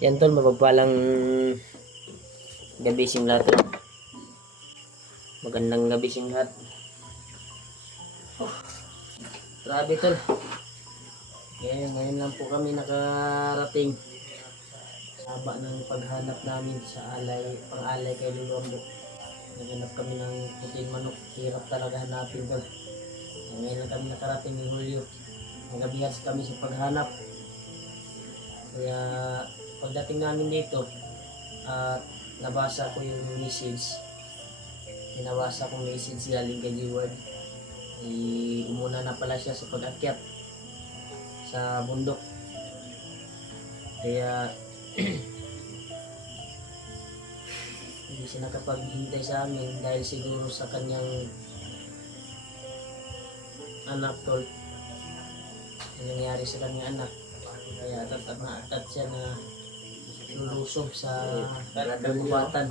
Yan tol, mapagpalang gabi sing lahat tol. Magandang gabi sing lahat. Grabe tol. Ngayon lang po kami nakarating. Haba ng paghanap namin sa pang-alay kay Lulombo. Naghanap kami ng puting manok. Hirap talaga hanapin tol. Ngayon lang kami nakarating ng Hulyo. Nagabihas kami sa paghanap. Kaya pagdating namin dito at nabasa ko yung message. Pinabasa kong message galing kay G-Word. Umuna na pala siya sa pag-akyat sa bundok. Kaya hindi siya nakapaghintay sa amin dahil siguro sa kanyang anak tol. Ang nangyari sa kanyang anak. Kaya atat siya na lulusog sa gagubatan.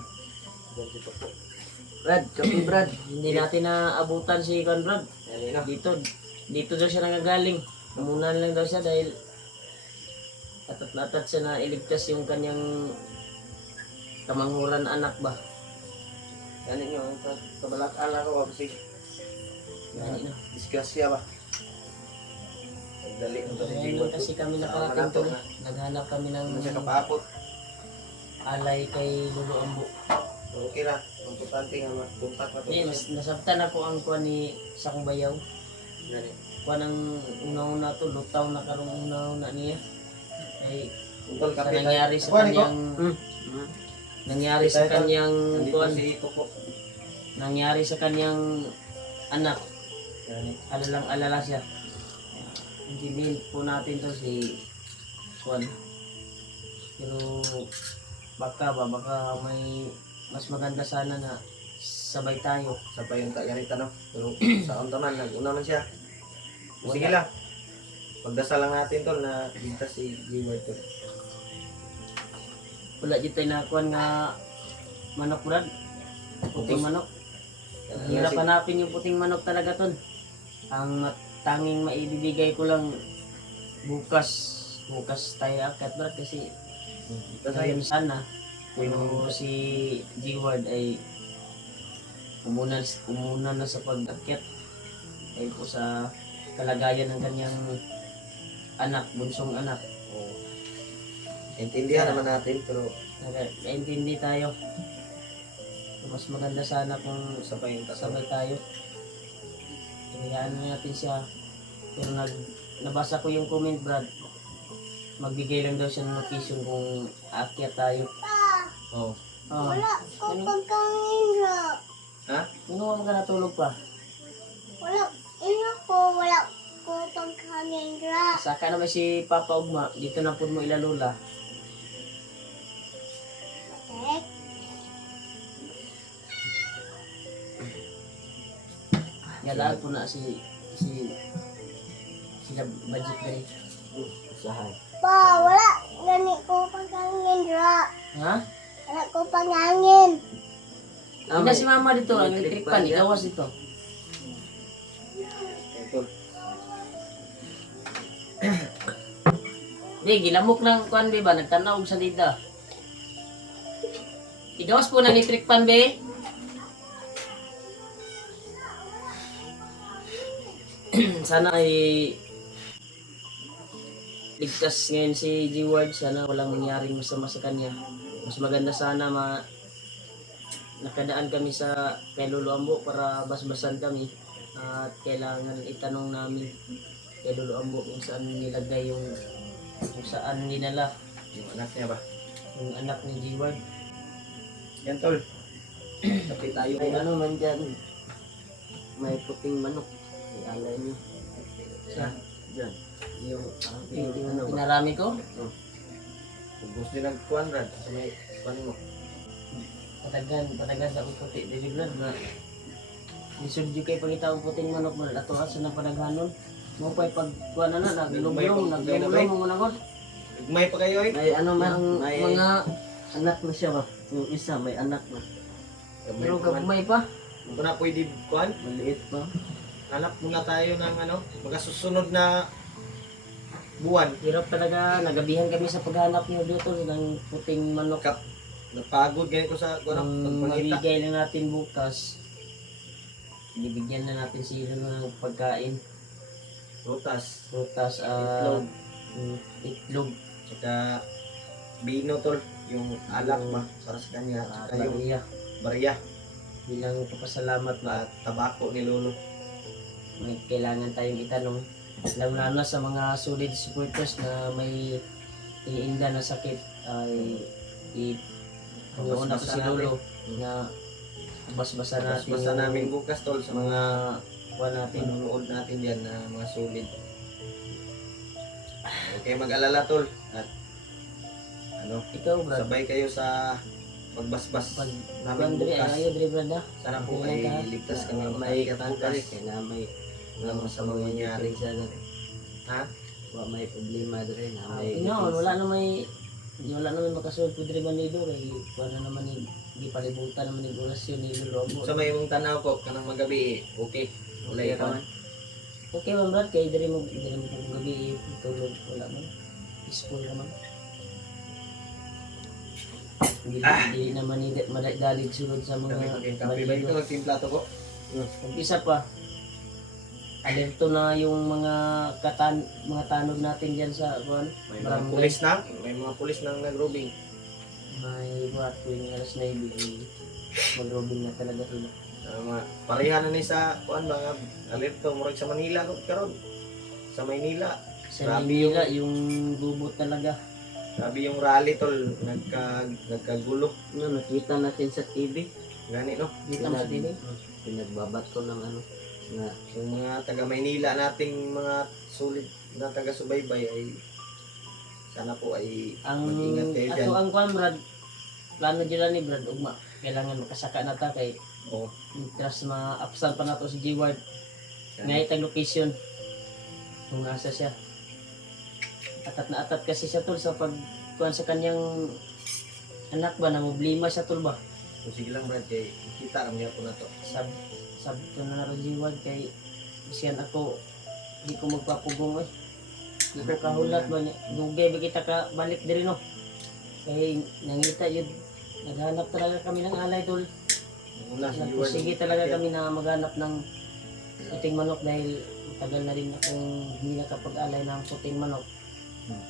Brad, kapi Brad. Hindi natin naabutan si Conrad. Dito daw siya nangagaling. Umunan lang daw siya dahil atat siya na iligtas yung kanyang kamanghuran anak ba. Yan nyo, kabalak-ala ko kasi Yan na. disgrasya ba? Dali ko Ngayon kasi kami nakarating to. Naghanap kami ng Ano siya kapaapot? alay kay Lolo Ambo. Okay na, importante nga mapuntak na to. Hindi, nasabtan ako ang kuha ni Sakong Bayaw. Dali. Kuha ng una-una to, lutaw na karong una-una niya. Ay, Untol sa kape tayo. nangyari sa Ako, Nico. kanyang nangyari sa kanyang Nandito kuwan, si Kuko. nangyari sa kanyang anak. Yan. Alalang-alala siya. Intindihin po natin to si Juan. Pero baka may mas maganda sana na sabay tayo. Sa pa yung ganita no. Pero sa naman, nag-una man siya. Sige lang. Pagdasal lang natin tol na ligtas si G-Word tol. Wala dito tayo nakuhan nga manok brad. Puting manok. Hirap hanapin yung puting manok talaga ton. Ang tanging maibibigay ko lang bukas tayo akat brad kasi ngayon sana pero si G-Word ay umuna na sa pag-akyat dahil po sa kalagayan ng kanyang anak, bunsong anak. Intindihan naman natin pero Naintindi tayo. Mas maganda sana kung sa pa yung sabay tayo. Hinayaan na natin siya. Pero nabasa ko yung comment brad. Magbigay lang daw siya ng location kung aakyat tayo. Oh. Wala ko pagkain. Ha? Ano ka natulog pa? Wala ko pagkain. Saka naman si Papa Ugma. Dito na po mo ilalula. Yalaan po na sila budget dali. Usahay. Pa, wala gani ko pagkain. Ha? Wala ko pangangin. Hindi si Mama dito. Ang electric pan. Ikawas dito. Tol. Di, gilamok ng kuan be ba? Nagtanaw sa dida. Igawas po ng electric pan be. Sana ay ligtas ngayon si G-Word. Sana walang mangyaring masama sa kanya. Mas maganda sana nakadaan kami sa kay Lolo Ambo para basbasan kami. At kailangan itanong namin kay Lolo Ambo kung saan nilagay kung saan ninala Yung anak niya ba? yung anak ni G-Word. Yan tol. Kape tayo. Ay ano man dyan, may puting manok. May alay niyo. Siya, Diyan. yung Ano ba? pinarami ko. Kung gusto nyo nagkuhan Brad. Sa may kuhan mo. Patagan sa akong puti. Diligrad na. Isudyo kay pangita ang puting manok mo. Ato aso na panaghanon. Mo pa'y pagkuhan na naglulong mo na ko. May pa kayo eh. May ano man May- mga anak na siya ba? Yung isa may anak na. Pero gagmay pa. Kung na pwede kuhan. Maliit pa. Hanap muna tayo ng ano. Magkasusunod na buwan. Hirap talaga, nagabihan kami sa paghanap niyo dito ng puting manok. Napagod ganyan ko sa Nang pagpangita. mabigay na natin bukas, binibigyan na natin sila ng pagkain, Prutas, prutas, itlog, itlog, tsaka bino tol, yung alak ba para sa kanya, tsaka yung bariya. barya Bilang papasalamat na at tabako ni Lolo. may kailangan tayong itanong. Lalo na sa mga solid supporters na may iniinda na sakit ay Doon na Basbasa si Lolo na basbasa natin Basta yung namin bukas tol sa mga mga kuha natin. pinunood natin diyan na mga solid. Okay, mag-alala tol at ano, Ikaw, Brad, sabay kayo sa pagbasbas pag namin Andre, bukas. ayaw, Dre, Brad, na. Sana po Okay lang ka, ha? ay ligtas kami may makaikat katan bukas. kay na may Wala masamang mangyari. sa dere. Ha? Wa may problema dere na Ah, may Tingnan, wala na may makasunod po Dre Banido kay wala naman ni di palibutan naman ni orasyon ni Lolo Abo. Sa may mong tanaw ko kanang magabi okay. Wala Okay ikaw. naman. Okay man, Brad, kay Dre mo kung gabi tulog wala man. Peaceful naman. Hindi naman ni madalig sunod sa mga Kape ba ito balido. nagtimpla to ko? Umpisa pa, alerto na yung mga mga tanod natin diyan sa kuan. May mga Barangay. pulis na, may mga pulis nang nagrobing. May buhat tuwing alas 9 mag-robing na talaga sila. Pareha na ni sa kuan mga alerto murag sa Manila ko karon. Sa Maynila, Sa Grabe Maynila, yung gubot talaga. grabe yung rally tol, nagkagulo. no nakita natin sa TV. Gani no. Dito mo sa TV. Pinagbabat ko ng ano nga Yung mga taga Maynila nating mga sulit na taga subaybay ay sana po ay Ang mag-ingat kayo dyan. ato ang kuan, Brad, plano dyan ni Brad, ugma. Kailangan makasaka na ta kay Oo. Tras ma-upsan pa nato si G-Ward. Ngayon tag location. Kung asa siya. Atat na atat kasi siya tol sa pagkuhan sa kanyang anak ba, problema siya tol ba? So, sige lang Brad, kay kita ram niya po na to. Sab ko na rin G-Ward kay siyan ako, di ko magpapugong eh. Di ko kahulat ba niya. Dugay ba kita ka balik diri no? Kay nangita yun. Naghanap talaga kami ng alay tol. Yung una si Edward. Sige talaga kami na maghanap ng puting manok dahil tagal na rin akong hindi nakapag-alay ng puting manok.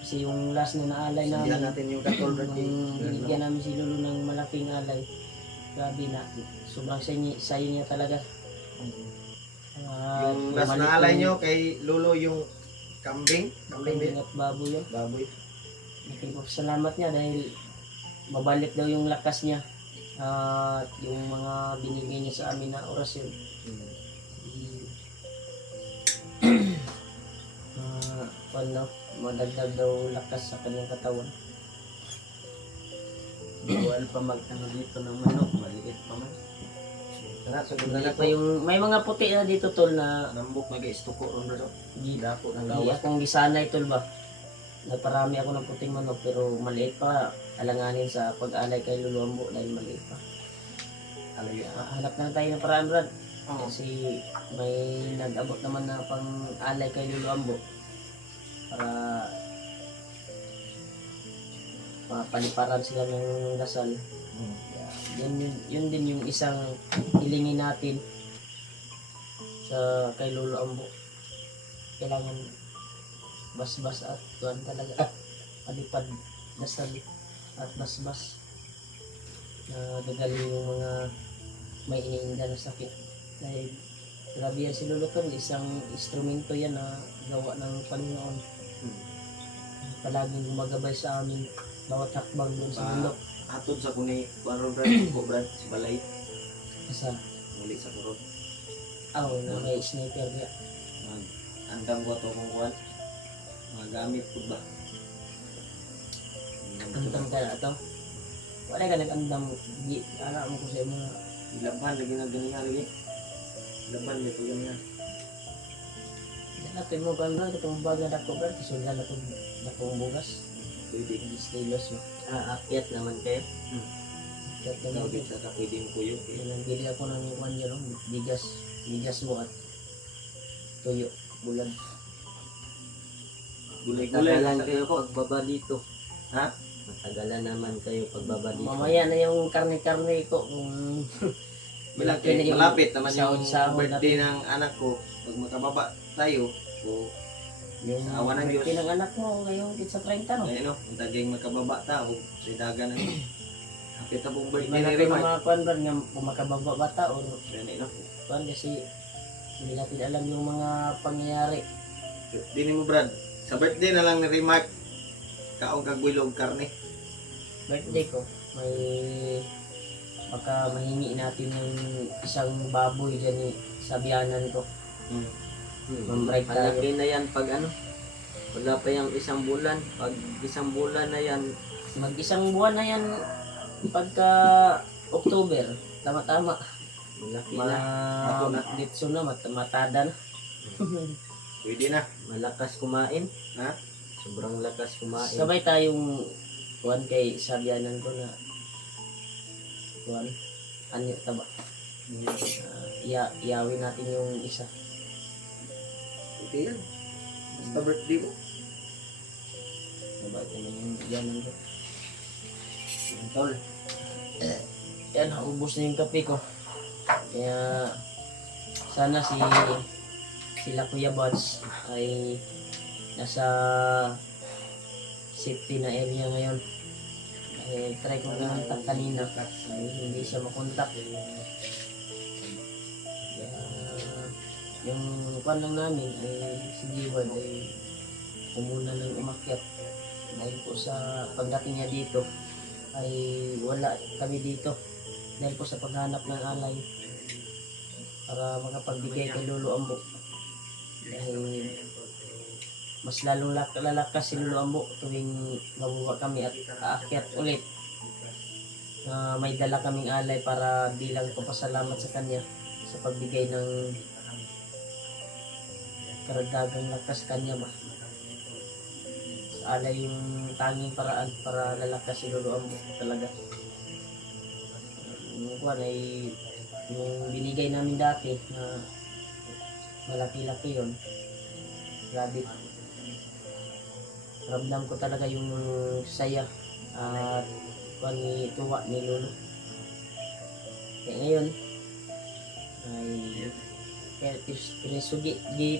Kasi yung last na naalay Sindihan namin, natin yung katol Brad. nung binigyan namin si Lolo ng malaking alay, grabe na, sobrang sayo niya talaga. Yung last na alay nyo kay Lolo yung kambing. Kambing din. At baboy yun. Baboy. Salamat niya dahil babalik daw yung lakas niya. At yung mga binigay niya sa amin na orasyon. Ano, madagdag daw lakas sa kanyang katawan. bawal pa magtano dito ng manok, maliit pa man. Sana, sunod na Hindi na pa to. yung, may mga puti na dito tol na Nambok nag-istuko ron Brad. di, Dapo ng di lawas. akong gisanay tol ba. Nagparami ako ng puting manok pero maliit pa. Alanganin sa pag-alay kay Lolo Ambo dahil maliit pa. Alayo pa. Hanap na tayo ng paraan, Brad. Oo. Kasi may nag-abot naman na pang-alay kay Lolo Ambo para mapaliparan sila ng dasal. Yun din yung isang hilingin natin sa kay Lolo Ambo. Kailangan basbas at tuwan talaga. Palipad, dasal at basbas na gagaling yung mga may iniinda na sakit. Dahil grabe yan si Lolo Tol, isang instrumento yan na gawa ng Panginoon. Palaging gumagabay sa amin bawat hakbang doon sa bundok. Atod sa kuni Barro Brad, ko Brad, si Balay. Kasi, Muli sa kurot. na may sniper kaya. Andam ko to kung kuwan. Mga gamit po ba? Andam ka na ito. Wala ka nag-andam. Alam mo ko sa mga Ilaban, lagi na ganyan lagi. Ilaban, may tulang yan. natin mo kung ano, itong baga dako ba, kisulga na itong dakong bugas. Pwede. Hindi stainless mo. Aakyat naman kayo. Kaya Ikaw din sa pwede mo kuyo. nagbili ako ng one year, bigas mo at tuyo, bulan. Gulay-gulay Matagalan lang kayo ko. pagbaba dito. Ha? Matagalan naman kayo pagbaba dito. Mamaya na yung karne-karne ko. Malapit naman yung sahod birthday natin. ng anak ko. Pag makababa tayo, so, Yung sa awa ng Diyos. birthday ng anak mo ngayong sa 30 no? ayun o, ang tagay makababa tao, sa dagan ng kapit na pong Di birthday man ni natin Remark. mga kuan ba nga kung makababa bata o Yan eh, no? kuan kasi hindi natin alam yung mga pangyayari. Dini mo Brad, sa birthday na lang ni Remark, kaong kagwilog karne. Birthday ko, may baka mahingi natin yung isang baboy dyan sa biyanan ko. Mamrek tayo. Malaki na yan pag ano. Wala pa yung isang bulan. Pag isang bulan na yan, Mag-isang buwan na yan pagka October. Tama-tama. malaki na. Ako na. Litso na, matada na. Pwede na. Malakas kumain. Ha? Sobrang lakas kumain. Sabay tayong kuwan kay sabianan ko na kuwan. Anyo taba. Iyawin natin yung isa. Pwede yan. Basta birthday mo. Sabay naman yung biyanan ko. Tol. Yan, naubos na yung kape ko. Kaya sana sila Kuya Buds ay nasa safety na area ngayon. Try ko na kanina ay hindi siya makontak. Kaya yung kwan lang namin ay si Jiwad ay umuna nang umakyat dahil po sa pagdating niya dito ay wala kami dito dahil po sa paghanap ng alay para makapagbigay kay Lolo Ambo dahil mas lalong lalakas si Lolo Ambo tuwing mabuha kami at aakyat ulit na may dala kaming alay para bilang papasalamat sa kanya sa pagbigay ng karagdagang lakas kanya ba alay yung tanging paraan para lalakas si Lolo Ambo talaga. Yung kuwan ay yung binigay namin dati na malaki-laki yun. Grabe. Ramdam ko talaga yung saya at kuwan ni tuwa ni Lolo. Kaya ngayon ay kaya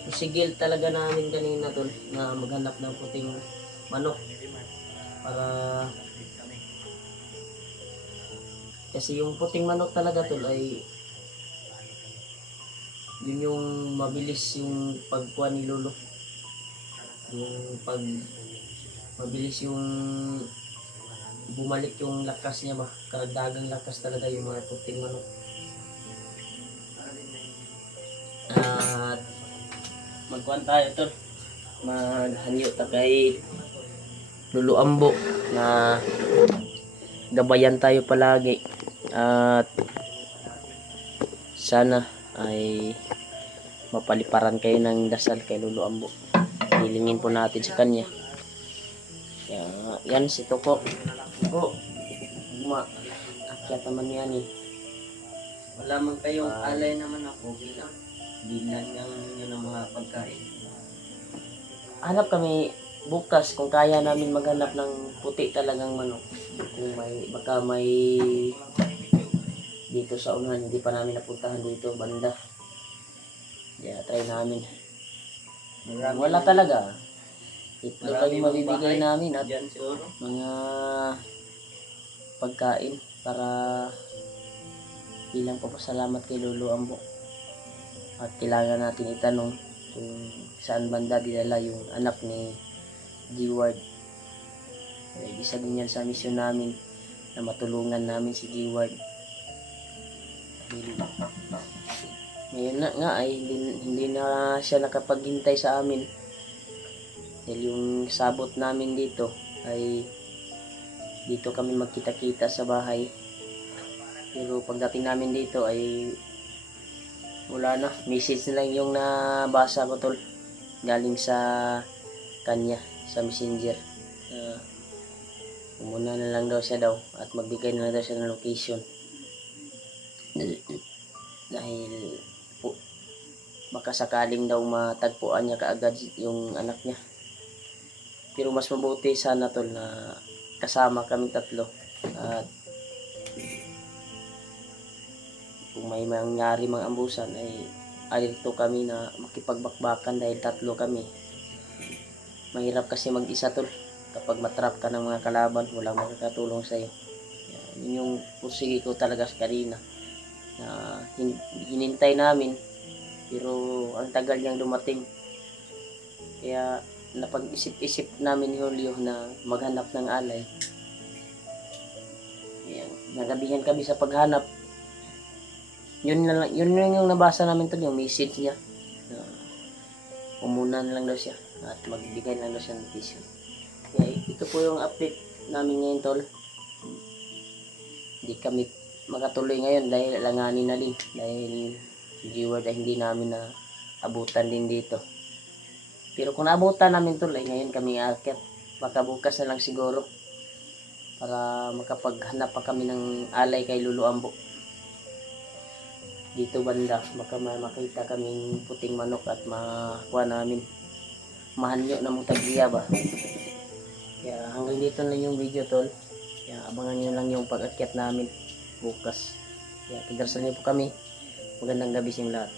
pisigil talaga namin kanina tol na maghanap ng puting manok para kasi yung puting manok talaga tol ay yun yung mabilis yung pagkuha ni Lolo yung pag mabilis yung bumalik yung lakas niya ba karagdagang lakas talaga yung mga puting manok at magkuhan tayo tol maghanyo ta kay Lolo Ambo na gabayan tayo palagi at sana ay mapaliparan kayo ng dasal kay Lolo Ambo hilingin po natin sa kanya yan si Toko akyat naman yan eh Wala man kayong alay naman ako bilang bilan lang ninyo ng mga pagkain. hanap kami bukas kung kaya namin maghanap ng puti talagang manok kung baka may dito sa unahan hindi pa namin napuntahan dito banda try namin wala talaga itlog lang yung mabibigay namin at Diyan siguro. mga pagkain para bilang papasalamat kay Lolo Ambo at kailangan natin itanong kung saan banda dinala yung anak ni G-Ward. Isa din yan sa misyon namin na matulungan namin si G-Ward. Ngayon na nga ay hindi na siya nakapaghintay sa amin. Dahil yung sabot namin dito ay dito kami magkita-kita sa bahay. Pero pagdating namin dito ay wala na. Message na lang yung nabasa ko tol. Galing sa kanya sa messenger. Umuna na lang daw siya daw at magbigay na lang daw siya ng location. Dahil baka sakaling daw matagpuan niya kaagad yung anak niya. Pero mas mabuti sana tol na kasama kaming tatlo. At kung may mangyari mga ambusan ay alito kami na makipagbakbakan dahil tatlo kami. Mahirap kasi mag-isa tol. Kapag matrap ka ng mga kalaban, walang makakatulong sa'yo. Yun yung pursige ko talaga sa kanina. Na hinintay namin, pero ang tagal niyang dumating. Kaya napag-isip-isip namin ni Julio na maghanap ng alay. Kaya nagabihan kami sa paghanap. Yun lang yung nabasa namin tol, yung message niya. Na umunan lang daw siya at magbigay lang daw siya ng tissue. Kaya ito po yung update namin ngayon tol. Hindi kami makatuloy ngayon dahil langanin na din. Dahil G-Word ay hindi namin na abutan din dito. Pero kung naabutan namin tol ay ngayon kami aakyat. Baka bukas na lang siguro. Para makapaghanap pa kami ng alay kay Lolo Ambo. Dito banda, baka makita kaming puting manok at makuha namin. Mahanyo na mong tagliya ba. Kaya hanggang dito na yung video tol. Kaya abangan nyo lang yung pag-akyat namin bukas. Kaya pagdarasal niyo po kami. Magandang gabi sa inyo lahat.